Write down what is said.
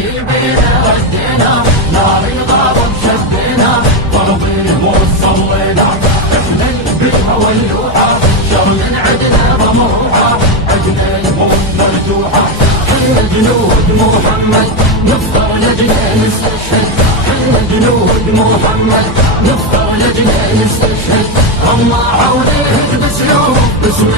طايل بينا ردينا، نار الغضب شدينا، ضرب الموت صلينا، احنا بيها واللوحة، شغل عدنا ضموحة، اجل الموت مرجوحة، احنا جنود محمد نفطر لجنا نستشهد، احنا جنود محمد نفطر لجنا نستشهد، الله عليه بسيوف باسم